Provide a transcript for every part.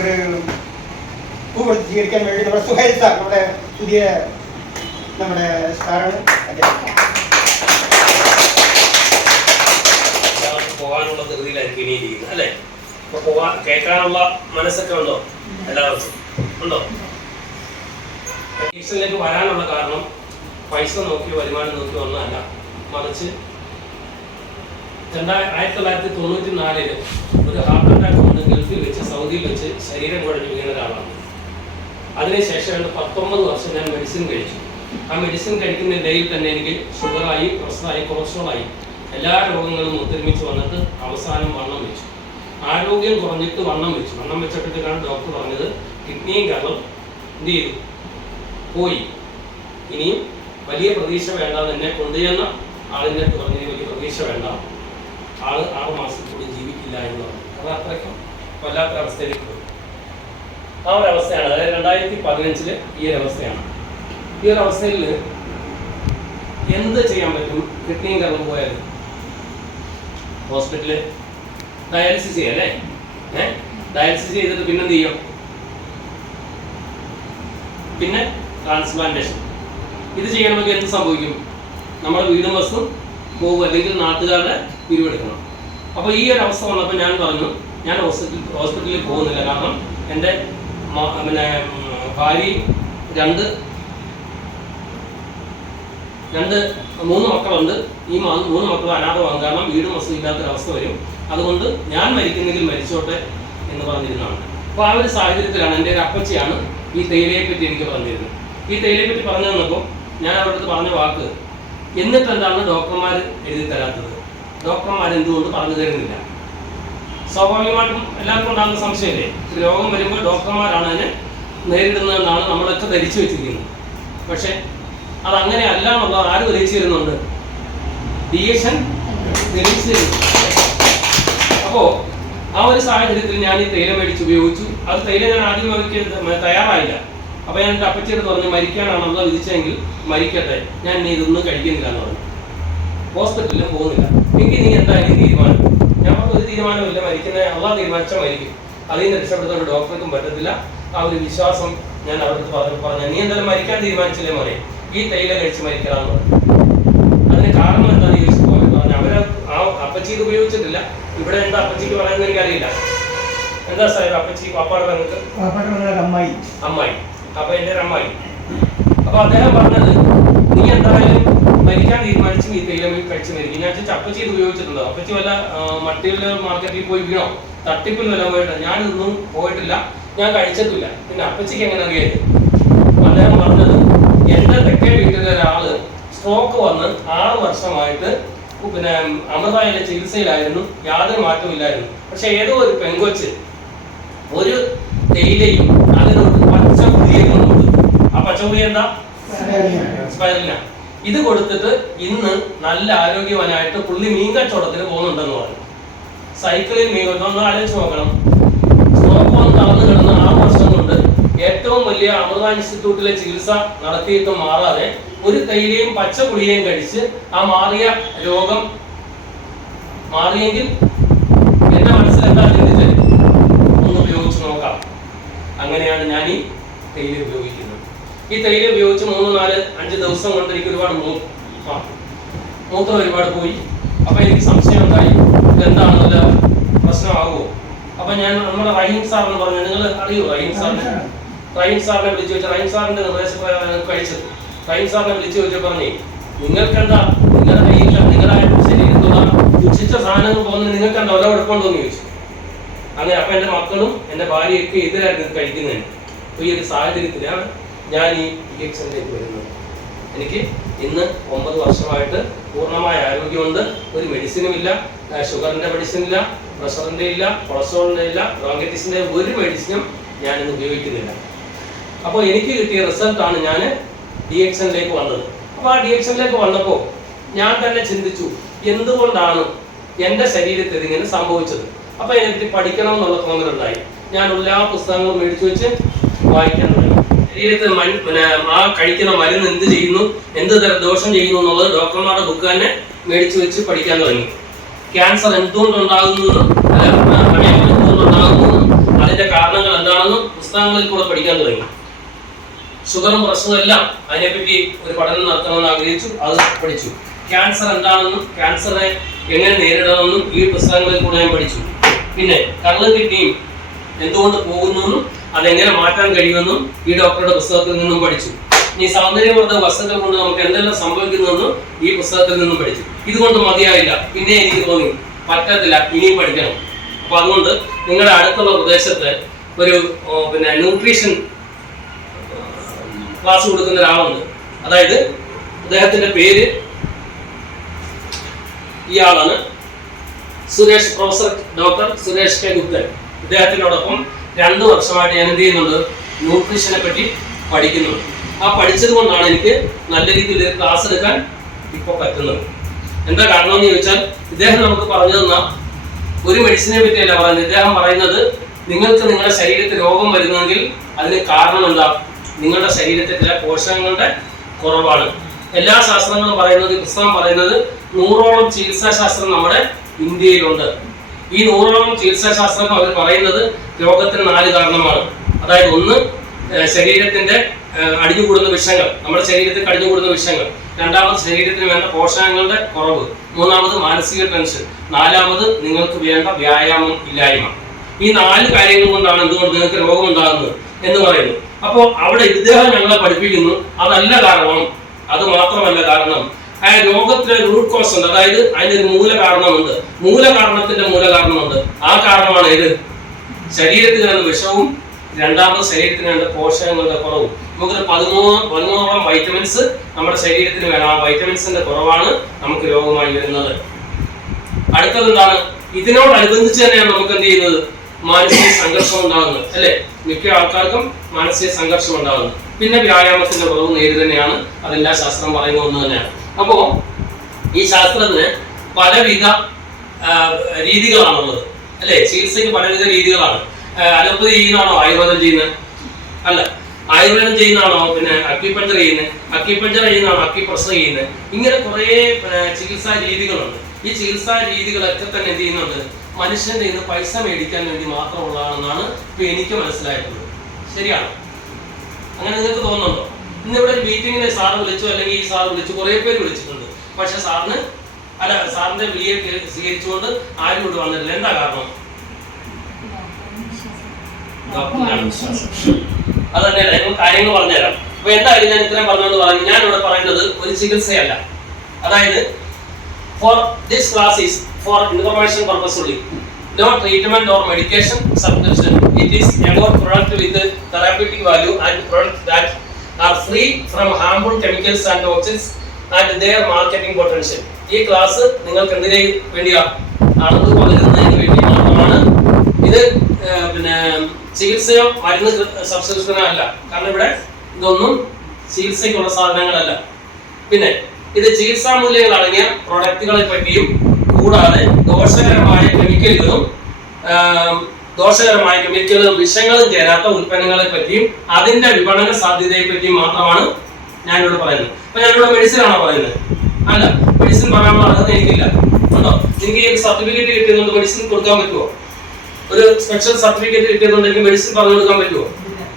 ഒരു പൂ കൊടുത്ത് സ്വീകരിക്കാൻ വേണ്ടി നമ്മുടെ സുഹൈൽ സാർ, നമ്മുടെ പുതിയ നമ്മുടെ സ്റ്റാറാണ്. പോകാനുള്ള ധൃതിയിലായിരിക്കും ഇനി ഇരിക്കുന്നത് അല്ലേ? അപ്പൊ പോവാൻ കേൾക്കാനുള്ള മനസ്സൊക്കെ ഉണ്ടോ? എല്ലാവർക്കും ഉണ്ടോ? പരീക്ഷയിലേക്ക് വരാനുള്ള കാരണം പൈസ നോക്കിയോ വരുമാനം നോക്കിയോ ഒന്നല്ല, മറിച്ച് 1994 ഒരു ഹാർട്ട് അറ്റാക്ക് കൊണ്ട് ഗൾഫിൽ വെച്ച് സൗദിയിൽ വെച്ച് ശരീരം കുഴഞ്ഞു വീണ ഒരാളാണ്. അതിനുശേഷം 19 വർഷം ഞാൻ മെഡിസിൻ കഴിച്ചു. ആ മെഡിസിൻ കഴിക്കുന്നതിനിടയിൽ തന്നെ എനിക്ക് ഷുഗറായി, പ്രഷറായി, കൊളസ്ട്രോളായി, എല്ലാ രോഗങ്ങളും ഒത്തൊരുമിച്ച് വന്നിട്ട് അവസാനം വണ്ണം വെച്ചു. ആരോഗ്യം കുറഞ്ഞിട്ട് വണ്ണം വെച്ചു. വണ്ണം വെച്ചപ്പോഴത്തേക്കാണ് ഡോക്ടർ പറഞ്ഞത് കിഡ്നിയും കരളും എന്ത് ചെയ്തു, പോയി. ഇനിയും വലിയ പ്രതീക്ഷ വേണ്ട, എന്നെ കൊണ്ടുചെന്ന ആളിൻ്റെ അടുത്ത് പറഞ്ഞത് വലിയ പ്രതീക്ഷ വേണ്ട, ആള് 6 മാസത്തിൽ കൂടി ജീവിക്കില്ല എന്ന് പറഞ്ഞു. അത് അത്രയ്ക്കും വല്ലാത്തൊരവസ്ഥയിലേക്ക് പോയി. ആ ഒരവസ്ഥയാണ്. അതായത് 2015 ഈ ഒരവസ്ഥയാണ്. ഈ ഒരവസ്ഥയിൽ എന്ത് ചെയ്യാൻ പറ്റും? കിഡ്നിയും കരളും പോയാൽ ഹോസ്പിറ്റലിൽ ഡയാലിസിസ് ചെയ്യല്ലേ? ഡയാലിസിസ് ചെയ്തിട്ട് പിന്നെന്ത് ചെയ്യും? പിന്നെ ട്രാൻസ്പ്ലാന്റേഷൻ. ഇത് ചെയ്യണമെങ്കിൽ എന്ത് സംഭവിക്കും? നമ്മുടെ വീടും ബസ്സും പോകും, അല്ലെങ്കിൽ നാട്ടുകാരുടെ പിരിവെടുക്കണം. അപ്പോൾ ഈ ഒരു അവസ്ഥ വന്നപ്പോൾ ഞാൻ പറഞ്ഞു, ഞാൻ ഹോസ്പിറ്റലിൽ പോകുന്നില്ല. കാരണം എൻ്റെ പിന്നെ ഭാര്യയും 3 മക്കളുണ്ട്. ഈ 3 മക്കൾ അനാഥമാകും. കാരണം വീടും ബസ്സും ഇല്ലാത്തൊരവസ്ഥ വരും. അതുകൊണ്ട് ഞാൻ മരിക്കുന്നെങ്കിൽ മരിച്ചോട്ടെ എന്ന് പറഞ്ഞിരുന്നതാണ്. അപ്പോൾ ആ ഒരു സാഹചര്യത്തിലാണ് എൻ്റെ ഒരു അപ്പച്ചിയാണ് ഈ തേയിലയെ പറ്റി എനിക്ക് പറഞ്ഞിരുന്നത്. ഈ തേയിലയെ പറ്റി പറഞ്ഞു തന്നപ്പോൾ ഞാൻ അവരുടെ അടുത്ത് പറഞ്ഞ വാക്ക്, എന്നിട്ട് എന്താണ് ഡോക്ടർമാർ എഴുതി തരാത്തത്? ഡോക്ടർമാർ എന്തുകൊണ്ട് പറഞ്ഞു തരുന്നില്ല? സ്വാഭാവികമായിട്ടും എല്ലാവർക്കും ഉണ്ടാകുന്ന സംശയമല്ലേ, രോഗം വരുമ്പോൾ ഡോക്ടർമാരാണ് അതിനെ നേരിടുന്നതെന്നാണ് നമ്മളൊക്കെ ധരിച്ചു വെച്ചിരിക്കുന്നത്. പക്ഷെ അതങ്ങനെ അല്ല എന്നുള്ളത് ആര് തെളിയിച്ചു തരുന്നുണ്ട്? DHN തെളിയിച്ചു തരുന്നു. അപ്പോൾ ആ ഒരു സാഹചര്യത്തിൽ ഞാൻ ഈ തേയില മേടിച്ച് ഉപയോഗിച്ചു. അത് തേയില ഞാൻ ആദ്യം തയ്യാറായില്ല. അപ്പോൾ ഞാൻ എൻ്റെ അപ്പച്ചിയോട് പറഞ്ഞു, മരിക്കാനാണല്ലോ വിധിച്ചെങ്കിൽ മരിക്കട്ടെ, ഞാൻ ഇനി ഇതൊന്നും കഴിക്കുന്നില്ല എന്ന് പറഞ്ഞു. ഹോസ്പിറ്റലിലും പോകുന്നില്ല. എങ്കിൽ നീ എന്തായാലും തീരുമാനം? ഞാൻ പറഞ്ഞു, ഒരു തീരുമാനമില്ല, മരിക്കുന്ന അള്ളാഹ് തീരുമാനിച്ചാൽ മരിക്കും. അതിൽ നിന്ന് രക്ഷപ്പെടുത്താൻ ഒരു ഡോക്ടർക്കും പറ്റത്തില്ല. ആ ഒരു വിശ്വാസം ഞാൻ അവരുടെ പറഞ്ഞു. നീ എന്തായാലും മരിക്കാൻ തീരുമാനിച്ചില്ലേ മോനെ, ഈ തേയില കഴിച്ച് മരിക്കലാന്ന് പറഞ്ഞു. അതിന് കാരണം എന്താണെന്ന് ചോദിച്ചു പറഞ്ഞു. അവര് ആ അപ്പച്ചി ഇത് ഉപയോഗിച്ചിട്ടില്ല. ഇവിടെ എന്താ അപ്പച്ചിക്ക് പറയുന്നത് എനിക്കറിയില്ല. എന്താ സാഹിബ് അപ്പച്ചി? പാപ്പാട് നിങ്ങൾക്ക് അമ്മായി. അപ്പൊ എൻ്റെ ഒരു അമ്മായി. അപ്പൊ അദ്ദേഹം പറഞ്ഞത്, നീ എന്തായാലും മരിക്കാൻ തീരുമാനിച്ചു, ഈ തേയില കഴിച്ച് മരിക്കും. ഞാൻ അപ്പച്ചി ഇത് ഉപയോഗിച്ചിട്ടുണ്ടോ? അപ്പച്ചി വല്ല മട്ടിയുള്ള മാർക്കറ്റിൽ പോയി വീണോ, തട്ടിപ്പിൽ വല്ല പോയിട്ട്? ഞാനിതൊന്നും പോയിട്ടില്ല, ഞാൻ കഴിച്ചിട്ടില്ല. പിന്നെ അപ്പച്ചിക്ക് എങ്ങനെ അറിയാത്? അദ്ദേഹം പറഞ്ഞത്, എൻ്റെ തെക്കേ വീട്ടിലെ ഒരാള് സ്ട്രോക്ക് വന്ന് 6 വർഷമായിട്ട് പിന്നെ അമൃതായിലെ ചികിത്സയിലായിരുന്നു, യാതൊരു മാറ്റവും ഇല്ലായിരുന്നു. പക്ഷെ ഏതോ ഒരു പെങ്കൊച്ച് ഒരു തേയിലയും അതിനൊരു പച്ച പുളിയെ കൊണ്ടുപോകും. ആ പച്ചപ്പുളി എന്താ? സ്പൈറലിന. ഇത് കൊടുത്തിട്ട് ഇന്ന് നല്ല ആരോഗ്യവാനായിട്ട് പുള്ളി മീൻ കച്ചവടത്തിന് പോകുന്നുണ്ടെന്ന് പറഞ്ഞു. സൈക്കിളിൽ മീൻ ഒന്ന് ആലോചിച്ച് നോക്കണം. സ്ട്രോക്ക് വന്ന് തളർന്നു കിടന്ന് 6 വർഷം കൊണ്ട് ഏറ്റവും വലിയ അമൃത ഇൻസ്റ്റിറ്റ്യൂട്ടിലെ ചികിത്സ നടത്തിയിട്ടും മാറാതെ ഒരു തേയിലയും പച്ച പുളിയേയും കഴിച്ച് ആ മാറിയ രോഗം മാറിയെങ്കിൽ എന്റെ മനസ്സിലെന്താ ചിന്തിച്ചത്? ഒന്ന് ഉപയോഗിച്ച് നോക്കാം. അങ്ങനെയാണ് ഞാൻ ഈ തേയില ഉപയോഗിക്കുന്നത്. ഈ തേയില ഉപയോഗിച്ച് 3, 4, 5 ദിവസം കൊണ്ട് എനിക്ക് ഒരുപാട് മൂത്രം ഒരുപാട് പോയി. അപ്പൊ എനിക്ക് സംശയം ഉണ്ടായി, ഇതെന്താണ് വല്ല പ്രശ്നമാകുമോ? അപ്പൊ ഞാൻ നമ്മുടെ റഹീം സാർ എന്ന് പറഞ്ഞു, നിങ്ങൾ അറിയോ റഹീം സാറിനെ? റഹീം സാറിനെ വിളിച്ചു വെച്ചാൽ റഹീം സാറിന്റെ നിർദ്ദേശപ്രകാരം കഴിച്ചത്. റഹീം സാറിനെ വിളിച്ചു വെച്ചാൽ പറഞ്ഞേ, നിങ്ങൾക്കെന്താ നിങ്ങളുടെ കയ്യില്ല, നിങ്ങളുടെ ശരീരത്തുള്ള ദുഷിച്ച സാധനങ്ങൾ പോകുന്നത് നിങ്ങൾക്ക് എന്താ വില കൊടുക്കണ്ടോന്ന് ചോദിച്ചു. അങ്ങനെ അപ്പൊ എൻ്റെ മക്കളും എൻ്റെ ഭാര്യയൊക്കെ എതിരായിരുന്നു കഴിക്കുന്നതിന്. അപ്പൊ ഈ ഒരു സാഹചര്യത്തിലാണ് ഞാൻ ഈ DHNലേക്ക് വരുന്നത്. എനിക്ക് ഇന്ന് 9 വർഷമായിട്ട് പൂർണ്ണമായ ആരോഗ്യമുണ്ട്. ഒരു മെഡിസിനും ഇല്ല, ഷുഗറിന്റെ മെഡിസിൻ ഇല്ല, പ്രഷറിന്റെ ഇല്ല, കൊളസ്ട്രോളിന്റെ ഇല്ല, ബ്രോങ്കൈറ്റിസിന്റെ ഒരു മെഡിസിനും ഞാനിന്ന് ഉപയോഗിക്കുന്നില്ല. അപ്പോൾ എനിക്ക് കിട്ടിയ റിസൾട്ടാണ് ഞാൻ DHNലേക്ക് വന്നത്. അപ്പോൾ ആ DHNലേക്ക് വന്നപ്പോൾ ഞാൻ തന്നെ ചിന്തിച്ചു, എന്തുകൊണ്ടാണ് എൻ്റെ ശരീരത്തിൽ ഇതിങ്ങനെ സംഭവിച്ചത്? അപ്പോൾ എനിക്ക് പഠിക്കണമെന്നുള്ള തോന്നലുണ്ടായി. ഞാൻ എല്ലാ പുസ്തകങ്ങളും മേടിച്ചു വെച്ച് വായിക്കാൻ തുടങ്ങി. ശരീരത്തിൽ ആ കഴിക്കുന്ന മരുന്ന് എന്ത് ചെയ്യുന്നു, എന്ത് തരം ദോഷം ചെയ്യുന്നു എന്നുള്ളത് ഡോക്ടർമാരുടെ ബുക്ക് തന്നെ മേടിച്ചു വെച്ച് പഠിക്കാൻ തുടങ്ങി. ക്യാൻസർ എന്തുകൊണ്ടുണ്ടാകുന്നു, എന്തുകൊണ്ടുണ്ടാകുന്നു, അതിന്റെ കാരണങ്ങൾ എന്താണെന്നും പുസ്തകങ്ങളിൽ കൂടെ പഠിക്കാൻ തുടങ്ങി. ഷുഗറും പ്രഷറും എല്ലാം അതിനെപ്പറ്റി ഒരു പഠനം നടത്തണമെന്ന് ആഗ്രഹിച്ചു, അത് പഠിച്ചു. ക്യാൻസർ എന്താണെന്നും ക്യാൻസറെ എങ്ങനെ നേരിടണമെന്നും ഈ പുസ്തകങ്ങളിൽ കൂടെ ഞാൻ പഠിച്ചു. പിന്നെ കരൾ കിഡ്നിയും എന്തുകൊണ്ട് പോകുന്നെന്നും അതെങ്ങനെ മാറ്റാൻ കഴിയുമെന്നും ഈ ഡോക്ടറുടെ പുസ്തകത്തിൽ നിന്നും പഠിച്ചു. ഈ സൗന്ദര്യവർദ്ധക വസ്തുക്കൾ കൊണ്ട് നമുക്ക് എന്തെല്ലാം സംഭവിക്കുന്നെന്നും ഈ പുസ്തകത്തിൽ നിന്നും പഠിച്ചു. ഇതുകൊണ്ട് മതിയായില്ല, പിന്നെ എനിക്ക് തോന്നി പറ്റത്തില്ല, ഇനിയും പഠിക്കണം. അപ്പൊ അതുകൊണ്ട് നിങ്ങളുടെ അടുത്തുള്ള പ്രദേശത്ത് ഒരു ന്യൂട്രീഷൻ ക്ലാസ് കൊടുക്കുന്ന ഒരാളുണ്ട്. അതായത് അദ്ദേഹത്തിന്റെ പേര് ഇയാളാണ്, Suresh, professor doctor Suresh K Guptan. ഇദ്ദേഹത്തിനോടൊപ്പം 2 വർഷമായിട്ട് ഞാൻ എന്ത് ചെയ്യുന്നുണ്ട്, ന്യൂട്രീഷനെ പറ്റി പഠിക്കുന്നുണ്ട്. ആ പഠിച്ചത് കൊണ്ടാണ് എനിക്ക് നല്ല രീതിയിൽ ഒരു ക്ലാസ് എടുക്കാൻ ഇപ്പോൾ പറ്റുന്നത്. എന്താ കാരണം എന്ന് ചോദിച്ചാൽ, ഇദ്ദേഹം നമുക്ക് പറഞ്ഞു തന്ന ഒരു മെഡിസിനെ പറ്റിയല്ല പറയുന്നത്. ഇദ്ദേഹം പറയുന്നത് നിങ്ങൾക്ക് നിങ്ങളുടെ ശരീരത്തിൽ രോഗം വരുന്നെങ്കിൽ അതിന് കാരണം എന്താ, നിങ്ങളുടെ ശരീരത്തിൽ ചില പോഷകങ്ങളുടെ കുറവാണ്. എല്ലാ ശാസ്ത്രങ്ങളും പറയുന്നത്, പുസ്തകം പറയുന്നത് 100ഓളം ചികിത്സാശാസ്ത്രം നമ്മുടെ ഇന്ത്യയിലുണ്ട്. ഈ 100ഓളം ചികിത്സാശാസ്ത്രം അവർ പറയുന്നത് രോഗത്തിന് 4 കാരണമാണ്. അതായത് ഒന്ന്, ശരീരത്തിന്റെ അടിഞ്ഞുകൂടുന്ന വിഷങ്ങൾ, നമ്മുടെ ശരീരത്തിൽ അടിഞ്ഞുകൂടുന്ന വിഷങ്ങൾ. 2ാമത്, ശരീരത്തിന് വേണ്ട പോഷകങ്ങളുടെ കുറവ്. 3ാമത്, മാനസിക ടെൻഷൻ. 4ാമത്, നിങ്ങൾക്ക് വേണ്ട വ്യായാമം ഇല്ലായ്മ. ഈ 4 കാര്യങ്ങൾ കൊണ്ടാണ് എന്തുകൊണ്ട് നിങ്ങൾക്ക് രോഗം ഉണ്ടാകുന്നത് എന്ന് പറയുന്നു. അപ്പോൾ അവിടെ ഇദ്ദേഹം ഞങ്ങളെ പഠിപ്പിക്കുന്നു അതല്ല കാരണം, അത് മാത്രമല്ല കാരണം, ആ രോഗത്തിന് റൂട്ട് കോസ് ഉണ്ട്. അതായത് അതിനൊരു മൂലകാരണമുണ്ട്, മൂലകാരണത്തിന്റെ മൂലകാരണമുണ്ട്. ആ കാരണമാണ് ഇത് ശരീരത്തിന് വേണ്ട വിഷവും 2ാമത് ശരീരത്തിന് വേണ്ട പോഷകങ്ങളുടെ കുറവും. നമുക്കൊരു 13ഓളം വൈറ്റമിൻസ് നമ്മുടെ ശരീരത്തിന് വേണം. ആ വൈറ്റമിൻസിന്റെ കുറവാണ് നമുക്ക് രോഗമായി വരുന്നത്. അടുത്തത് എന്താണ്, ഇതിനോടനുബന്ധിച്ച് തന്നെയാണ് നമുക്ക് എന്ത് ചെയ്യുന്നത്, മാനസിക സംഘർഷം ഉണ്ടാകുന്നത്, അല്ലെ? മിക്ക ആൾക്കാർക്കും മാനസിക സംഘർഷം ഉണ്ടാകുന്നത്. പിന്നെ വ്യായാമത്തിന്റെ കുറവ് നേരി തന്നെയാണ്, അതെല്ലാ ശാസ്ത്രം പറയുന്ന ഒന്ന് തന്നെയാണ്. അപ്പോ ഈ ശാസ്ത്രത്തിന് പലവിധ രീതികളാണുള്ളത്, അല്ലെ? ചികിത്സയ്ക്ക് പലവിധ രീതികളാണ്. അലോപ്പതി ചെയ്യുന്നതാണോ ആയുർവേദം ചെയ്യുന്നത്? അല്ല. ആയുർവേദം ചെയ്യുന്നതാണോ അക്യുപഞ്ചർ ചെയ്യുന്നത്? അക്യുപഞ്ചർ ചെയ്യുന്നതാണോ അക്യുപ്രഷർ ചെയ്യുന്നത്? ഇങ്ങനെ കുറെ ചികിത്സാ രീതികളുണ്ട്. ഈ ചികിത്സാ രീതികളൊക്കെ തന്നെ എന്ത് ചെയ്യുന്നുണ്ട്, മനുഷ്യന്റെ ഇന്ന് പൈസ മേടിക്കാൻ വേണ്ടി മാത്രമുള്ളതാണെന്നാണ് ഇപ്പൊ എനിക്ക് മനസ്സിലായിട്ടുള്ളത്. ശരിയാണ്? അങ്ങനെ നിങ്ങൾക്ക് തോന്നുന്നുണ്ടോ? ഇന്നിവിടെ ഒരു മീറ്റിങ്ങിന് സാറ് വിളിച്ചു, അല്ലെങ്കിൽ ഈ സാറ് വിളിച്ചു, കുറെ പേര് വിളിച്ചിട്ടുണ്ട്. പക്ഷെ സാറിന്റെ വിളിയെ സ്വീകരിച്ചുകൊണ്ട് ആരും ഇവിടെ വന്നിട്ടില്ല. എന്താ കാരണം? അത് തന്നെയല്ല, ഞങ്ങൾ കാര്യങ്ങൾ പറഞ്ഞുതരാം. അപ്പൊ എന്തായാലും ഞാൻ ഇത്രയും പറഞ്ഞുകൊണ്ട് പറഞ്ഞു, ഞാൻ ഇവിടെ പറയുന്നത് ഒരു ചികിത്സയല്ല. അതായത് for this class is for information purpose only, no treatment or medication substitution. It is about product with therapeutic value and products that are free from harmful chemicals and toxins and their marketing potential. ഈ class നിങ്ങൾക്ക് എന്തിനു വേണ്ടിയാ? ആണെന്ന് പറയുന്നതിന് വേണ്ടി മാത്രമാണ്. ഇത് ചികിത്സയോ മരുന്ന് സബ്സ്റ്റിറ്റ്യൂഷനോ അല്ല. കാരണം ഇവിടെ ഇതൊന്നും ചികിത്സയ്ക്കുള്ള സാധനങ്ങളല്ല. പിന്നെ ഇത് ചികിത്സാ മൂല്യങ്ങൾ അടങ്ങിയ പ്രൊഡക്റ്റുകളെ പറ്റിയും കൂടാതെ ദോഷകരമായ കെമിക്കലുകളും വിഷങ്ങളും ചേരാത്ത ഉൽപ്പന്നങ്ങളെ പറ്റിയും അതിന്റെ വിപണന സാധ്യതയെ പറ്റിയും മാത്രമാണ് ഞാനിവിടെ പറയുന്നത്. അപ്പൊ ഞാനിവിടെ മെഡിസിൻ ആണോ പറയുന്നത്? അല്ല. മെഡിസിൻ പറയാനുള്ള അർഹത എനിക്കില്ല. ഉണ്ടോ? എനിക്ക് ഈ സർട്ടിഫിക്കറ്റ് കിട്ടിയതുകൊണ്ട് മെഡിസിൻ കൊടുക്കാൻ പറ്റുമോ? ഒരു സ്പെഷ്യൽ സർട്ടിഫിക്കറ്റ് കിട്ടിയതുകൊണ്ട് എനിക്ക് മെഡിസിൻ പറഞ്ഞു കൊടുക്കാൻ പറ്റുമോ?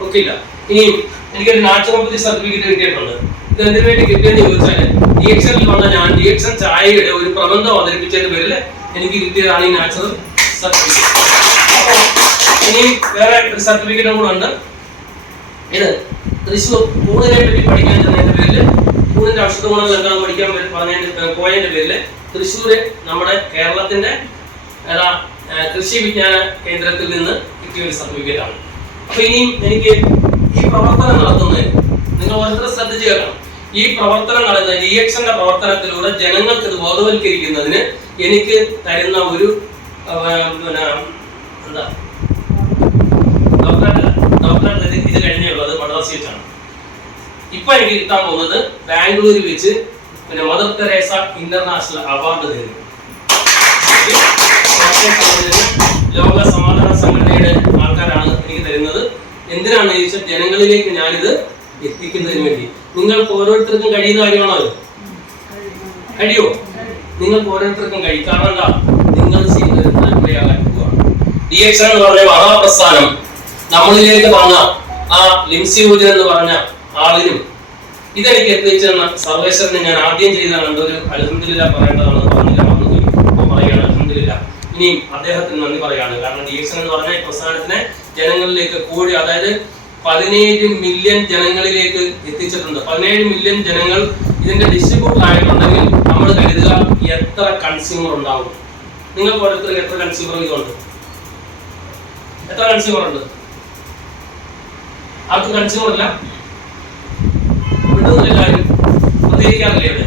ഒക്കില്ല. ഇനിയും എനിക്കൊരു നാച്ചുറോപ്പതി സർട്ടിഫിക്കറ്റ് കിട്ടിയിട്ടുണ്ട്. ഇത് എന്തിനു വേണ്ടി കിട്ടിയെന്ന് ചോദിച്ചാല്, DXL വന്ന ഞാൻ DXL ചായയുടെ ഒരു പ്രബന്ധം അവതരിപ്പിച്ചതിന്റെ പേരിൽ എനിക്ക് കിട്ടിയതാണ് ഈ നാച്ചുറൽ സർട്ടിഫിക്കറ്റ്. അപ്പോൾ ഇനിയും വേറെ ഒരു സർട്ടിഫിക്കറ്റും കൂടെ ഉണ്ട്. ഇത് തൃശ്ശൂർ കൂണിനെ പറ്റി പഠിക്കാൻ ചെന്നതിന്റെ പേരിൽ, കൂണിന്റെ ഔഷധ ഗുണങ്ങൾ എന്താണെന്ന് പഠിക്കാൻ പോയതിന്റെ പേരില് തൃശ്ശൂര് നമ്മുടെ കേരളത്തിന്റെ കൃഷി വിജ്ഞാന കേന്ദ്രത്തിൽ നിന്ന് കിട്ടിയ ഒരു സർട്ടിഫിക്കറ്റ് ആണ്. അപ്പൊ ഇനിയും എനിക്ക് ഈ പ്രവർത്തനം നടത്തുന്നതിന് നിങ്ങൾ ഓരോരുത്തരും ശ്രദ്ധിച്ചു കേൾക്കണം. ഈ പ്രവർത്തനം നടത്തുന്ന DXന്റെ പ്രവർത്തനത്തിലൂടെ ജനങ്ങൾക്ക് ഇത് ബോധവൽക്കരിക്കുന്നതിന് എനിക്ക് തരുന്ന ഒരു എന്താ ഡോക്ടറേറ്റ് ഇത് കഴിഞ്ഞുള്ളത് മദ്രാസ് വെച്ചാണ്. ഇപ്പൊ എനിക്ക് കിട്ടാൻ പോകുന്നത് ബാംഗ്ലൂരിൽ വെച്ച് മദർ തെരേസ ഇന്റർനാഷണൽ അവാർഡ് തരുന്നു. ലോക സമാധാന സംഘടനയുടെ ആൾക്കാരാണ് എനിക്ക് തരുന്നത്. എന്തിനാണ് ചോദിച്ചാൽ ജനങ്ങളിലേക്ക് ഞാനിത് എത്തിക്കുന്നതിന് വേണ്ടി. നിങ്ങൾക്ക് ഓരോരുത്തർക്കും കഴിയുന്ന കാര്യമാണോ? കഴിയോ? നിങ്ങൾക്ക് ഓരോരുത്തർക്കും കഴിയും. കാരണം എന്താ? നിങ്ങൾ ചെയ്യുന്നത് നന്മയാകാൻ പോവുകയാണ്. DXL എന്ന് പറഞ്ഞ മഹാപ്രസ്ഥാനം നമ്മളിലേക്ക് തന്ന ആ ലിംസി ഊജൻ എന്ന് പറഞ്ഞ ആളിനും ഇതെനിക്ക് എത്തിച്ചെന്ന സർവേശ്വരന് ഞാൻ ആദ്യം ചെയ്ത കണ്ടൊരു അൽഹംദുലില്ലാ പറയേണ്ടതാണെന്ന് പറഞ്ഞില്ല, മറന്നുപോയി. അപ്പോൾ പറയുകയാണ് അൽഹംദുലില്ലാ. ഇനിയും അദ്ദേഹത്തിന് നന്ദി പറയാണ്. കാരണം DXN എന്ന് പറഞ്ഞ പ്രസ്ഥാനത്തിനെ ജനങ്ങളിലേക്ക് കൂടി, അതായത് 17 മില്യൺ ജനങ്ങളിലേക്ക് എത്തിച്ചിട്ടുണ്ട്. 17 മില്യൺ ജനങ്ങൾ ഇതിന്റെ ഡിസ്ട്രിബ്യൂട്ട് ആയിട്ടുണ്ടെങ്കിൽ നമ്മൾ കരുതുക എത്ര കൺസ്യൂമർ ഉണ്ടാവും. നിങ്ങൾക്ക് ഓരോരുത്തർക്ക് എത്ര കൺസ്യൂമർ ഇതുണ്ട്? എത്ര കൺസ്യൂമർ ഉണ്ട്? ആർക്കും കൺസ്യൂമർ ഇല്ല? വിട്ടുന്നില്ല കാര്യം പ്രതികരിക്കാറില്ലേ ഇവിടെ?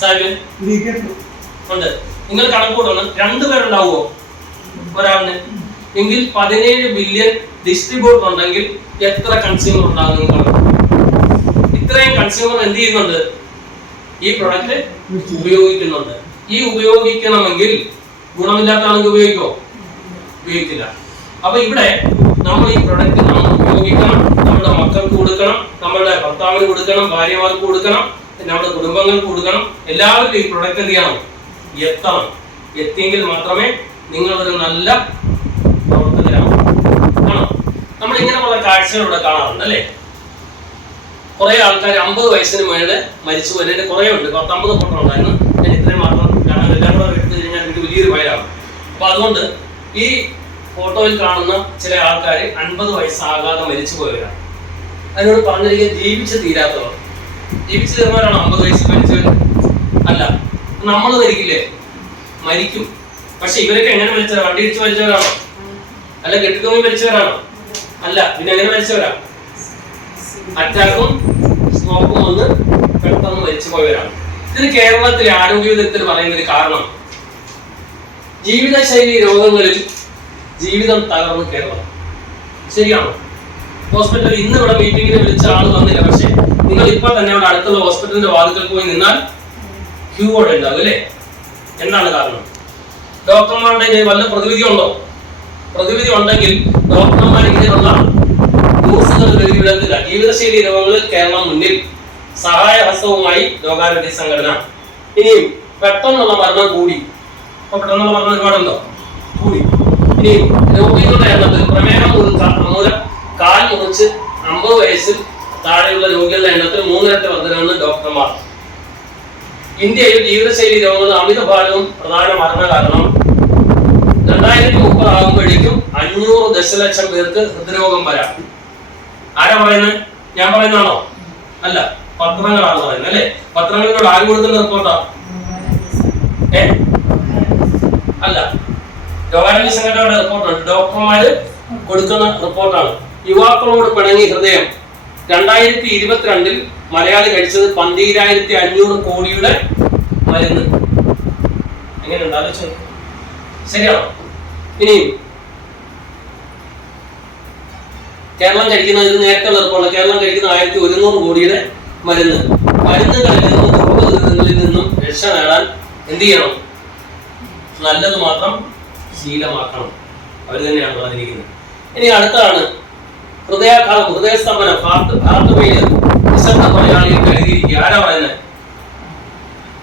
സാഹിബ് ഉണ്ട്. നിങ്ങൾ കണക്കൂടണം, 2 പേരുണ്ടാവുമോ ഒരാളിന്? എങ്കിൽ 17 ബില്യൺ ഡിസ്ട്രിബ്യൂട്ടർ ഉണ്ടെങ്കിൽ എത്ര കൺസ്യൂമർ ഉണ്ടാകും? നിങ്ങൾ ഇത്രയും കൺസ്യൂമർ എന്ത് ചെയ്യുന്നുണ്ട്? ഈ പ്രൊഡക്റ്റ് ഉപയോഗിക്കുന്നുണ്ട്. ഈ ഉപയോഗിക്കണമെങ്കിൽ ഗുണമില്ലാത്ത ആണെങ്കിൽ ഉപയോഗിക്കോ? ഉപയോഗിക്കില്ല. അപ്പൊ ഇവിടെ നമ്മൾ ഈ പ്രൊഡക്റ്റ് നമ്മൾ ഉപയോഗിക്കണം, നമ്മുടെ മക്കൾക്ക് കൊടുക്കണം, നമ്മുടെ ഭർത്താവിന് കൊടുക്കണം, ഭാര്യമാർക്ക് കൊടുക്കണം, നമ്മുടെ കുടുംബങ്ങൾക്ക് കൊടുക്കണം. എല്ലാവരും ഈ പ്രൊഡക്റ്റ് എന്ത് ചെയ്യണം? എത്തണം. എത്തിയെങ്കിൽ മാത്രമേ നിങ്ങളൊരു നല്ല പ്രവർത്തകരാകും. ആണോ? നമ്മൾ ഇങ്ങനെയുള്ള കാഴ്ചകൾ ഇവിടെ കാണാറുണ്ട് അല്ലേ? കുറെ ആൾക്കാർ 50 വയസ്സിന് മേലെ മരിച്ചു പോയതിന്റെ കുറെ ഉണ്ട്. 50 ഫോട്ടോ ഉണ്ടായിരുന്നു. ഞാൻ ഇത്രയും മാത്രം കാരണം എല്ലാം കൂടെ എടുത്തു കഴിഞ്ഞാൽ എനിക്ക് വലിയൊരു ഭയമാണ്. അപ്പൊ അതുകൊണ്ട് ഈ ഫോട്ടോയിൽ കാണുന്ന ചില ആൾക്കാർ 50 വയസ്സാകാതെ മരിച്ചു പോയവരാണ്. അതിനോട് പറഞ്ഞിരിക്കുക ജീവിച്ച് തീരാത്തവർ. ജീവിച്ചു തീർന്നവരാണോ 50 വയസ്സിൽ മരിച്ചവർ? അല്ല. നമ്മൾ മരിക്കില്ലേ? മരിക്കും. പക്ഷെ ഇവരൊക്കെ എങ്ങനെ മരിച്ചവരാ? വണ്ടി ഇടിച്ച് മരിച്ചവരാണോ? അല്ല കെട്ടിത്തൂങ്ങി മരിച്ചവരാണോ? അല്ല. പിന്നെ എങ്ങനെ മരിച്ചവരാ? അറ്റാക്കും സ്ട്രോക്കും വന്ന് പെട്ടെന്ന് മരിച്ചു പോയവരാണ്. ഇതിന് കേരളത്തിലെ ആരോഗ്യ വിദഗ്ധർ പറയുന്നതിന് കാരണം ജീവിതശൈലി രോഗങ്ങളിൽ ജീവിതം തകർന്ന് കേരളം. ശരിയാണോ? ഹോസ്പിറ്റലിൽ ഇന്ന് ഇവിടെ മീറ്റിംഗിന് വിളിച്ച ആൾ വന്നില്ല. പക്ഷെ നിങ്ങൾ ഇപ്പൊ തന്നെ ഇവിടെ അടുത്തുള്ള ഹോസ്പിറ്റലിന്റെ വാതിൽക്കൽ പോയി നിന്നാൽ ക്യൂ ഓടെ ഉണ്ടാവും അല്ലേ? എന്താണ് കാരണം? ഡോക്ടർമാരുടെ വല്ല പ്രതിവിധി ഉണ്ടോ? പ്രതിവിധി ഉണ്ടെങ്കിൽ ഡോക്ടർമാർ ഇങ്ങനെയുള്ള ന്യൂസുകൾ വെളിവിടുന്നില്ല. ജീവിതശൈലി രോഗങ്ങളിൽ കേരളം മുന്നിൽ. സഹായഹസ്തവുമായി ലോകാരോഗ്യ സംഘടന. ഇനിയും പെട്ടെന്നുള്ള മരണം കൂടി. അപ്പൊ പെട്ടെന്നുള്ള മരണം ഒരുപാടുണ്ടോ? കൂടി. ഇനി രോഗികളുടെ എണ്ണത്തിൽ പ്രമേഹം മൂലം കാൽ മുറിച്ച് 50 വയസ്സിൽ താഴെയുള്ള രോഗികളുടെ എണ്ണത്തിൽ 3 ഇരട്ടി വർധനമെന്ന് ഡോക്ടർമാർ. ഇന്ത്യയിൽ ജീവിതശൈലി രോഗങ്ങളുടെ അമിതഭാരവും പ്രധാന മരണ കാരണം. 2030 ആകുമ്പോഴേക്കും 500 ദശലക്ഷം പേർക്ക് ഹൃദ്രോഗം വരാം. ആരാ പറയുന്നത്? ഞാൻ പറയുന്നതാണോ? അല്ല, പത്രങ്ങളാണ് പറയുന്നത് അല്ലെ? പത്രങ്ങളിലൂടെ ആര് കൊടുക്കുന്ന റിപ്പോർട്ടാ? അല്ല, ലോകാരോഗ്യ സംഘടനയുടെ റിപ്പോർട്ടുണ്ട്. ഡോക്ടർമാര് കൊടുക്കുന്ന റിപ്പോർട്ടാണ്. യുവാക്കളോട് പിണങ്ങി ഹൃദയം. 2022 മലയാളി കഴിച്ചത് 12,500 കോടിയുടെ മരുന്ന്. എങ്ങനെയുണ്ട്? ആലോചിച്ചു. ശരിയാണോ? ഇനിയും കേരളം കഴിക്കുന്നത്, ഇത് നേരത്തെ റിപ്പോർട്ട്, കേരളം കഴിക്കുന്ന 1,100 കോടിയുടെ മരുന്ന്. മരുന്നുകളിൽ നിന്നും രോഗങ്ങളിൽ നിന്നും രക്ഷ നേടാൻ എന്ത് ചെയ്യണം? നല്ലത് മാത്രം ശീലമാക്കണം. അവർ തന്നെയാണ് പറഞ്ഞിരിക്കുന്നത്. ഇനി അടുത്താണ് ഹൃദയാഘാതം, ഹൃദയസ്തംഭനം, ഹാർട്ട് ഫെയിലിയർ. നിശബ്ദ കൊലയാളികൾ കരുതിയിരിക്കുക. ആരാ പറയുന്നത്?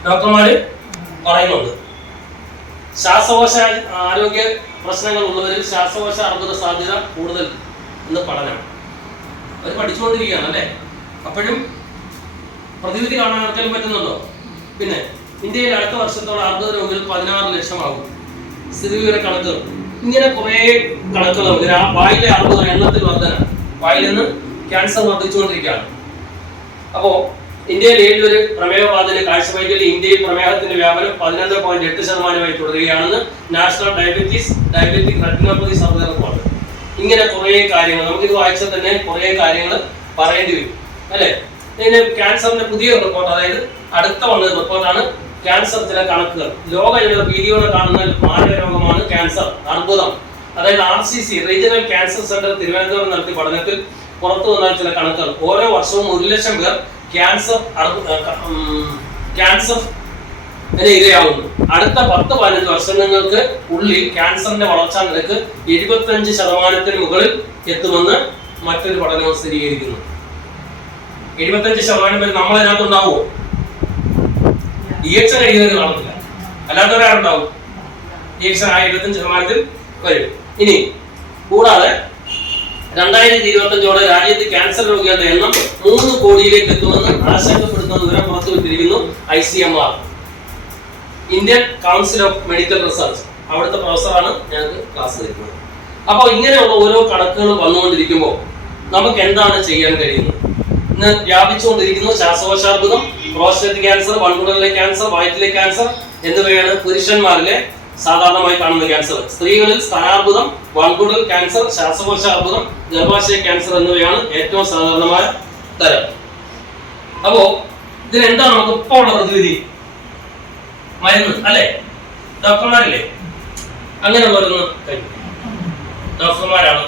ഡോക്ടർമാര് പറയുന്നുണ്ട്. ശ്വാസകോശ ആരോഗ്യ പ്രശ്നങ്ങൾ ഉള്ളവരിൽ ശ്വാസകോശ അർബുദ സാധ്യത കൂടുതൽ എന്ന് പഠനം. അവർ പഠിച്ചുകൊണ്ടിരിക്കുകയാണ് അല്ലേ? അപ്പോഴും പ്രതിവിധി കാണാൻ ആർക്കെങ്കിലും പറ്റുന്നുണ്ടോ? പിന്നെ ഇന്ത്യയിൽ അടുത്ത വർഷത്തോടെ അർബുദ രോഗികൾ 16 ലക്ഷമാകും. സ്ഥിതിവിവര കണക്കുകൾ. ഇങ്ങനെ കുറെ കണക്കുകൾ. വായിലെ അർബുദ എണ്ണത്തിൽ വർധന. വായിൽ നിന്ന് ക്യാൻസർ വർദ്ധിച്ചുകൊണ്ടിരിക്കുകയാണ്. അപ്പോ ഇന്ത്യയിൽ ഏതൊരു പ്രമേഹബാധിതന് കാഴ്ചവൈകല്യം. ഇന്ത്യയിൽ പ്രമേഹത്തിന്റെ വ്യാപനം 12.8% തുടരുകയാണെന്ന് national diabetic retinopathy survey report. ഇങ്ങനെ കുറെ കാര്യങ്ങൾ നമുക്കിത് വായിച്ചാൽ തന്നെ കുറെ കാര്യങ്ങൾ പറയേണ്ടി വരും അല്ലെ? ഇതിന് ക്യാൻസറിന്റെ പുതിയ റിപ്പോർട്ട്, അതായത് അടുത്ത വന്ന റിപ്പോർട്ടാണ് ക്യാൻസർ ചില കണക്കുകൾ. ലോക ഭീതിയോടെ കാണുന്ന മാരക രോഗമാണ് ക്യാൻസർ, അർബുദം. അതായത് RCC regional cancer centre Thiruvananthapuram നടത്തിയ പഠനത്തിൽ പുറത്തു വന്ന ചില കണക്കുകൾ. ഓരോ വർഷവും 1 ലക്ഷം പേർ ക്യാൻസർ ഇരയാവുന്നു. അടുത്ത 10-15 വർഷങ്ങൾക്ക് ഉള്ളിൽ ക്യാൻസറിന്റെ വളർച്ചാ നിരക്ക് 75% മുകളിൽ എത്തുമെന്ന് മറ്റൊരു പഠനം സ്ഥിരീകരിക്കുന്നു. 75% പേര് നമ്മളതിനകത്ത് ഉണ്ടാവുമോ? DXN കഴിയുന്നവർ കാണത്തില്ല, അല്ലാത്തവരാരുണ്ടാവും. DXN 75% വരും. ഇനി കൂടാതെ 2025 രാജ്യത്ത് ക്യാൻസർ രോഗികളുടെ എണ്ണം 3 കോടിയിലേക്ക് എത്തുമെന്ന് ആശങ്കപ്പെടുത്തുന്ന വിവരം പുറത്തുവിട്ടിരിക്കുന്നു ICMR, Indian council of medical research. അവിടുത്തെ പ്രൊഫസറാണ് ഞങ്ങൾക്ക് ക്ലാസ് തരുന്നത്. അപ്പോൾ ഇങ്ങനെയുള്ള ഓരോ കണക്കുകളും വന്നുകൊണ്ടിരിക്കുമ്പോൾ നമുക്ക് എന്താണ് ചെയ്യാൻ കഴിയുന്നത്? ഇന്ന് വ്യാപിച്ചുകൊണ്ടിരിക്കുന്നു ശ്വാസകോശാർബുദം, പ്രോസ്റ്റേറ്റ് ക്യാൻസർ, വൻകുടലിലെ ക്യാൻസർ, വയറ്റിലെ ക്യാൻസർ എന്നിവയാണ് പുരുഷന്മാരിലെ സാധാരണമായി കാണുന്ന ക്യാൻസർ. സ്ത്രീകളിൽ സ്തനാർബുദം, വൻകുടൽ ക്യാൻസർ, ശ്വാസകോശാർബുദം, ഗർഭാശയ ക്യാൻസർ എന്നിവയാണ് ഏറ്റവും സാധാരണമായ തരം. അപ്പോ ഇതിനെന്താണ് നമുക്ക് ഇപ്പോൾ ഉള്ള പ്രതിവിധി? മരുന്ന് അല്ലെ? ഡോക്ടർമാരല്ലേ? അങ്ങനെയുള്ളവരൊന്ന് കഴിയും ഡോക്ടർമാരാണ്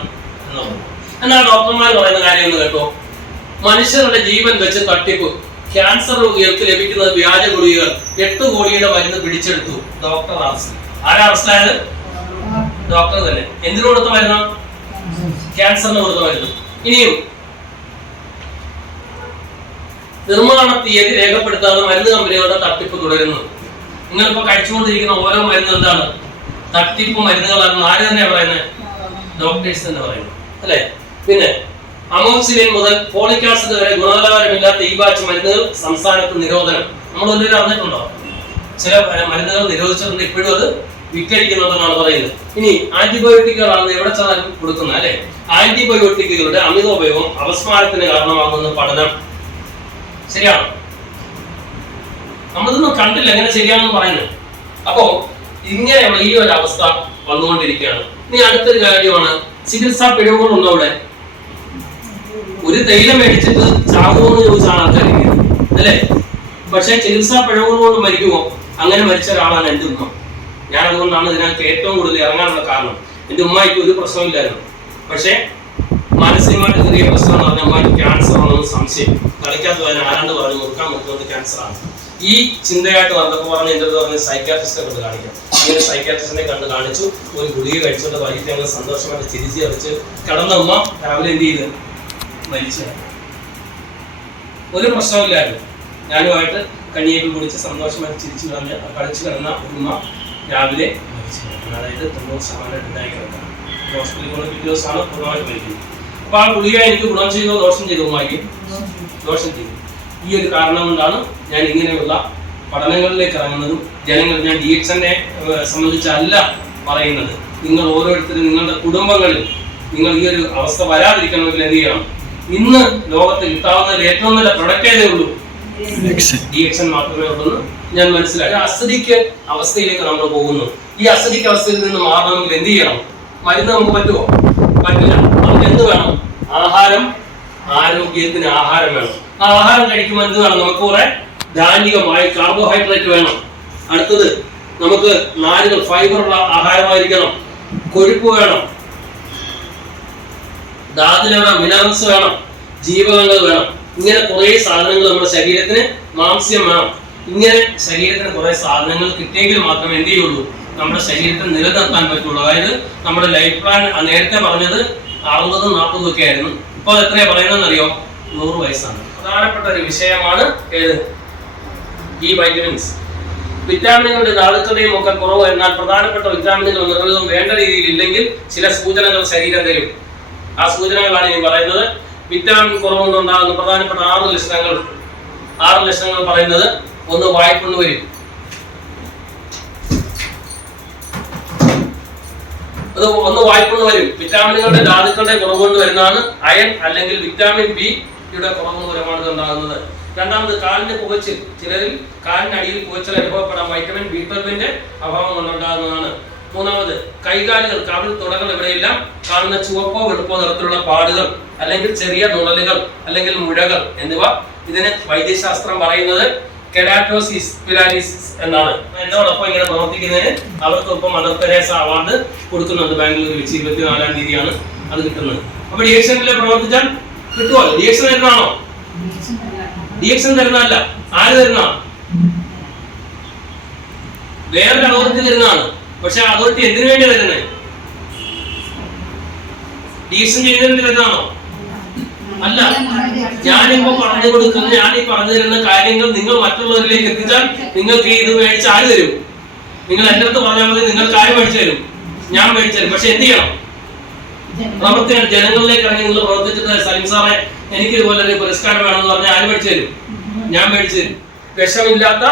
എന്നുള്ളത്. എന്നാൽ ഡോക്ടർമാർ പറയുന്ന കാര്യം എന്ന് കേട്ടോ, മനുഷ്യരുടെ ജീവൻ വെച്ച് തട്ടിപ്പ്. ക്യാൻസർ രോഗികൾക്ക് ലഭിക്കുന്നത് വ്യാജ ഗുളികകൾ. 8 കോടിയുടെ മരുന്ന് പിടിച്ചെടുത്തു. Doctor arrest. ആരാ അറസ്റ്റിലായത്? ഡോക്ടർ തന്നെ. എന്തിനു കൊടുത്ത മരുന്ന്? ക്യാൻസറിന് കൊടുത്ത മരുന്ന്. ഇനിയും നിർമ്മാണ തീയതി രേഖപ്പെടുത്താതെ മരുന്ന് കമ്പനികളുടെ തട്ടിപ്പ് തുടരുന്നു. നിങ്ങളിപ്പോ കഴിച്ചുകൊണ്ടിരിക്കുന്ന ഓരോ മരുന്ന് എന്താണ്? തട്ടിപ്പ് മരുന്നുകളാണെന്ന് ആര് തന്നെ പറയുന്നത്? ഡോക്ടേഴ്സ് തന്നെ പറയുന്നു അല്ലെ? പിന്നെ അമോക്സിലിൻ മുതൽ ഫോളിക് ആസിഡ് വരെ ഗുണനിലവാരമില്ലാത്ത ഈ ബാച്ച് മരുന്നുകൾ സംസ്ഥാനത്ത് നിരോധനം. നമ്മൾ എല്ലാവരും അറിഞ്ഞിട്ടുണ്ടോ? ചില മരുന്നുകൾ നിരോധിച്ചിട്ടുണ്ട്, ഇപ്പോഴും അത് വിറ്റഴിക്കുന്നുണ്ടെന്നാണ് പറയുന്നത്. ഇനി ആന്റിബയോട്ടിക്കുകളാണ് എവിടെ ചെന്നാലും കൊടുക്കുന്നത് അല്ലെ? ആന്റിബയോട്ടിക്കുകളുടെ അമിത ഉപയോഗം അപസ്മാരത്തിന് കാരണമാകുന്ന പഠനം. ശരിയാണോ? നമ്മളിതൊന്നും കണ്ടില്ല എങ്ങനെ ശരിയാണെന്ന് പറയുന്നത്. അപ്പോ ഇങ്ങനെയുള്ള ഈ ഒരു അവസ്ഥ വന്നുകൊണ്ടിരിക്കുകയാണ്. ഇനി അടുത്തൊരു കാര്യമാണ് ചികിത്സാ പിഴവുകളുണ്ടോ അവിടെ? ഒരു തൈലം മേടിച്ചിട്ട് ചാകുമെന്ന് ചോദിച്ചാണ് ആൾക്കാർ അല്ലേ? പക്ഷെ ചികിത്സാ പിഴവുകൾ കൊണ്ട് മരിക്കുമോ? അങ്ങനെ മരിച്ച ഒരാളാണ് എൻ്റെ ഉമ്മ. ഞാൻ അതുകൊണ്ടാണ് ഇതിനകത്ത് ഏറ്റവും കൂടുതൽ ഇറങ്ങാനുള്ള കാരണം. എൻ്റെ ഉമ്മയ്ക്ക് ഒരു പ്രശ്നമില്ലായിരുന്നു, പക്ഷെ മാനസികമായിട്ട് ചെറിയ പ്രശ്നം എന്ന് പറഞ്ഞാൽ അമ്മയ്ക്ക് ക്യാൻസർ ആണെന്ന് സംശയം. കളിക്കാത്ത പോയാൽ ആരാണ്ട് പറഞ്ഞു മുറുക്കുന്നത് ക്യാൻസർ ആണ്. ഈ ചിന്തയായിട്ട് വന്നപ്പോൾ പറഞ്ഞ് എൻ്റെ അടുത്ത് പറഞ്ഞ് സൈക്യാട്രിസ്റ്റിനെ കണ്ട് കാണിക്കാം. ഇങ്ങനെ സൈക്യാട്രിസ്റ്റിനെ കണ്ട് കാണിച്ചു. ഒരു ഗുളിക കഴിച്ചുകൊണ്ട് വൈകിട്ട് ഞങ്ങൾ സന്തോഷമായിട്ട് ചിരിച്ച് കളിച്ച് കിടന്ന ഉമ്മ രാവിലെ എന്ത് ചെയ്ത് മരിച്ചു. ഒരു പ്രശ്നമില്ലായിരുന്നു. ഞാനുമായിട്ട് കഞ്ഞിയൊക്കെ കുടിച്ച് സന്തോഷമായിട്ട് ചിരിച്ചു കളിച്ചു കിടന്ന ഉമ്മ രാവിലെ മരിച്ചു. അതായത് 90% ഉണ്ടായി കിടക്കാം. ഹോസ്പിറ്റലിൽ കൊണ്ട് പിറ്റേ ദിവസമാണ് പൂർണ്ണമായിട്ട് മരിക്കുന്നത്. അപ്പൊ ആ ഗുളിക എനിക്ക് ഗുണം ചെയ്തോ ദോഷം ചെയ്തോ? ഉമ്മാക്കി ദോഷം ചെയ്തു. ഈ ഒരു കാരണം കൊണ്ടാണ് ഞാൻ ഇങ്ങനെയുള്ള പഠനങ്ങളിലേക്ക് ഇറങ്ങുന്നതും ജനങ്ങൾ, ഞാൻ DXനെ സംബന്ധിച്ചല്ല പറയുന്നത്, നിങ്ങൾ ഓരോരുത്തരും നിങ്ങളുടെ കുടുംബങ്ങളിൽ നിങ്ങൾ ഈ ഒരു അവസ്ഥ വരാതിരിക്കണമെങ്കിൽ എന്ത് ചെയ്യണം? ഇന്ന് ലോകത്ത് കിട്ടാവുന്ന ഏറ്റവും നല്ല പ്രൊഡക്റ്റ് ഏതേ ഉള്ളൂ? DXN മാത്രമേ ഉള്ളൂ ഞാൻ മനസ്സിലാക്കി. അസിഡിക് അവസ്ഥയിലേക്ക് നമ്മൾ പോകുന്നു. ഈ അസിഡിക് അവസ്ഥയിൽ നിന്ന് മാറണമെങ്കിൽ എന്ത് ചെയ്യണം? മരുന്ന് നമുക്ക് പറ്റുമോ? പറ്റില്ല. നമുക്ക് എന്ത് വേണം? ആഹാരം. ആരോഗ്യത്തിന് ആഹാരം വേണം. ആ ആഹാരം കഴിക്കുമ്പോൾ എന്ത് വേണം? നമുക്ക് കുറെ ധാന്യമായി കാർബോഹൈഡ്രേറ്റ് വേണം. അടുത്തത് നമുക്ക് നാരുകൾ, ഫൈബറുള്ള ആഹാരമായിരിക്കണം. കൊഴുപ്പ് വേണം, ധാതുല വേണം, മിനറൽസ് വേണം, ജീവകങ്ങൾ വേണം. ഇങ്ങനെ കുറെ സാധനങ്ങൾ നമ്മുടെ ശരീരത്തിന്, മാംസ്യം വേണം. ഇങ്ങനെ ശരീരത്തിന് കുറെ സാധനങ്ങൾ കിട്ടിയെങ്കിൽ മാത്രമേ എന്ത് ചെയ്യുള്ളൂ? നമ്മുടെ ശരീരത്തിൽ നിലനിർത്താൻ പറ്റുള്ളൂ. അതായത് നമ്മുടെ ലൈഫ് പ്ലാൻ നേരത്തെ പറഞ്ഞത് 60-40 ഒക്കെ ആയിരുന്നു. ഇപ്പൊ എത്രയാ പറയുന്നതെന്നറിയോ? 100 വയസ്സാണ്. പ്രധാനപ്പെട്ട ഒരു വിഷയമാണ് ഏത്? ഈ വൈറ്റമിൻസ്. വിറ്റാമിനുകളുടെ ധാതുക്കളുടെയും ഒക്കെ കുറവ്. എന്നാൽ പ്രധാനപ്പെട്ട വിറ്റാമിനുകൾ നിർവ്വഹണം വേണ്ട രീതിയിൽ ഇല്ലെങ്കിൽ ചില സൂചനകൾ ശരീരം തരും. ആ സൂചനകളാണ് ഇനി പറയുന്നത്. വിറ്റാമിൻ കുറവുകൊണ്ടുണ്ടാകുന്ന പ്രധാനപ്പെട്ട 6 ലക്ഷണങ്ങൾ. 6 ലക്ഷണങ്ങൾ പറയുന്നത്: 1, വായ്പുണ്ണ് വരും. അത് 1 വായ്പുണ്ണ് വരും. വിറ്റാമിനുകളുടെ ധാതുക്കളുടെ കുറവ് കൊണ്ട് വരുന്നതാണ്. അയൺ അല്ലെങ്കിൽ വിറ്റാമിൻ B യുടെ കുറവ് മൂലമാണ് ഉണ്ടാകുന്നത്. രണ്ടാമത്, കാലിന്റെ പുകച്ചിൽ. ചിലരിൽ കാലിനടിയിൽ പുകച്ചിൽ അനുഭവപ്പെടാം. വൈറ്റമിൻ B12ന്റെ അഭാവം കൊണ്ടുണ്ടാകുന്നതാണ്. മൂന്നാമത്, കൈകാലുകൾ, കാവിൽ തുടകൾ ഇവിടെയെല്ലാം കാണുന്ന ചുവപ്പോ വെളുപ്പോ നിറത്തിലുള്ള പാടുകൾ അല്ലെങ്കിൽ ചെറിയ നുഴലുകൾ അല്ലെങ്കിൽ മുഴകൾ എന്നിവ. ഇതിന് വൈദ്യശാസ്ത്രം പറയുന്നത് കെരാറ്റോസിസ് പിലാരിസിസ് എന്നാണ്. എന്നോടൊപ്പം ഇങ്ങനെ പ്രവർത്തിക്കുന്നതിന് അവർക്കൊപ്പം മദർ തെരേസ അവാർഡ് കൊടുക്കുന്നുണ്ട്. ബാംഗ്ലൂരിൽ വെച്ച് 24-ാം തീയതിയാണ് അത് കിട്ടുന്നത്. അപ്പൊ DXനിൽ പ്രവർത്തിച്ചാൽ കിട്ടുമോ? DXN തരുന്നതാണോ? DXN തരുന്നതല്ല. ആര് തരുന്ന? വേറൊരു അതോറിറ്റി തരുന്നതാണ്. പക്ഷെ അതോറിറ്റി എന്തിനു വേണ്ടി തരുന്നത്? DXN ചെയ്യുന്നതിന് തരുന്നതാണോ? അല്ല. ഞാനിപ്പോ പറഞ്ഞു കൊടുക്കുന്ന, ഞാൻ ഈ പറഞ്ഞു തരുന്ന കാര്യങ്ങൾ നിങ്ങൾ മറ്റുള്ളവരിലേക്ക് എത്തിച്ചാൽ നിങ്ങൾക്ക് ഇത് മേടിച്ച് ആര് തരും? നിങ്ങൾ എന്റെ അടുത്ത് പറഞ്ഞാൽ മതി, നിങ്ങൾക്ക് ആര് മേടിച്ചു തരും? ഞാൻ മേടിച്ചു തരും. പക്ഷെ എന്ത് ചെയ്യണം? നമുക്ക് ജനങ്ങളിലേക്ക് ഇറങ്ങി നിങ്ങൾ പ്രവർത്തിച്ചിട്ട് സലിം സാറെ എനിക്ക് ഇതുപോലെ ഒരു പുരസ്കാരം വേണമെന്ന് പറഞ്ഞാൽ ആര് മേടിച്ചു തരും? ഞാൻ മേടിച്ചു തരും. വിഷമില്ലാത്ത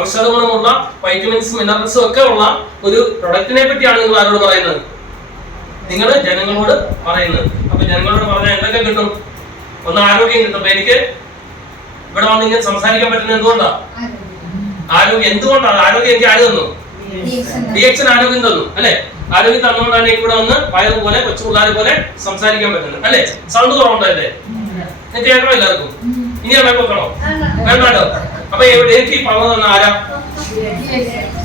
ഔഷധ ഗുണമുള്ള വൈറ്റമിൻസും മിനറൽസും ഒക്കെ ഉള്ള ഒരു പ്രൊഡക്റ്റിനെ പറ്റിയാണ് നിങ്ങൾ ആരോട് പറയുന്നത്? നിങ്ങൾ ജനങ്ങളോട് പറയുന്നത്. അപ്പൊ ജനങ്ങളോട് പറഞ്ഞാൽ എന്തൊക്കെ കിട്ടും? ഒന്ന് ആരോഗ്യം കിട്ടും. അപ്പൊ എനിക്ക് ഇവിടെ വന്ന് ഇങ്ങനെ സംസാരിക്കാൻ പറ്റുന്നത് എന്തുകൊണ്ടാ? ആരോഗ്യം എന്തുകൊണ്ടാണ്? ആരോഗ്യം എനിക്ക് ആര് തന്നു? DXN ആരോഗ്യം തന്നു അല്ലെ? ആരോഗ്യം തന്നുകൊണ്ടാണ് ഇവിടെ വന്ന് വയറ് പോലെ കൊച്ചു പിള്ളേർ പോലെ സംസാരിക്കാൻ പറ്റുന്നത് അല്ലെ? സൗണ്ട് കുറവുണ്ടല്ലേ? എനിക്ക് കേൾക്കണോ എല്ലാവർക്കും? ഇനി ഞാൻ വെക്കണോ? വേണ്ടോ? അപ്പൊ എനിക്ക് ഈ പണം തന്ന ആരാ?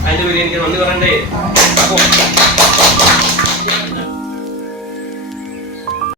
അതിന്റെ പേര് എനിക്ക് നന്ദി പറയണ്ടേ?